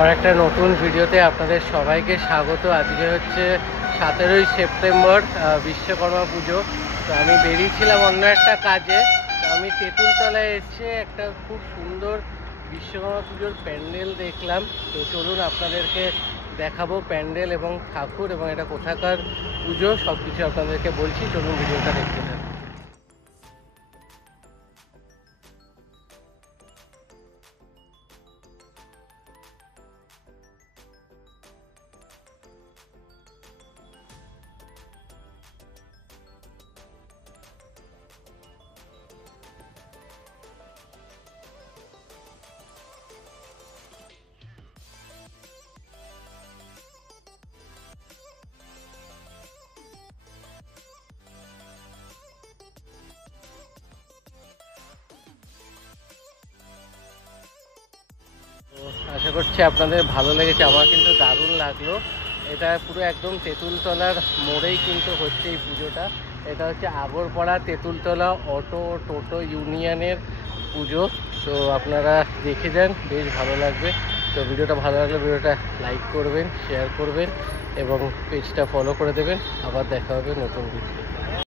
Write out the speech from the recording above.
আবার একটা নতুন ভিডিওতে আপনাদের সবাইকে স্বাগত। আজকে হচ্ছে 17ই সেপ্টেম্বর, বিশ্বকর্মা পুজো। তো আমি বেরিয়েছিলাম অন্য একটা কাজে। তো আমি তেঁতুলতলায় এসে একটা খুব সুন্দর বিশ্বকর্মা পুজোর প্যান্ডেল দেখলাম। তো চলুন আপনাদেরকে দেখাবো প্যান্ডেল এবং ঠাকুর এবং এটা কোথাকার পুজো সব কিছু আপনাদেরকে বলছি। চলুন ভিডিওটা দেখতে থাকুন। আশা করছি আপনাদের ভালো লেগেছে। আমার কিন্তু দারুণ লাগলো। এটা পুরো একদম তেঁতুলতলার মোড়েই কিন্তু হচ্ছে এই পুজোটা। এটা হচ্ছে আগরপাড়া তেঁতুলতলা অটো টোটো ইউনিয়নের পুজো। তো আপনারা দেখে যান, বেশ ভালো লাগবে। তো ভিডিওটা ভালো লাগলে ভিডিওটা লাইক করবেন, শেয়ার করবেন এবং পেজটা ফলো করে দেবেন। আবার দেখা হবে নতুন ভিডিও।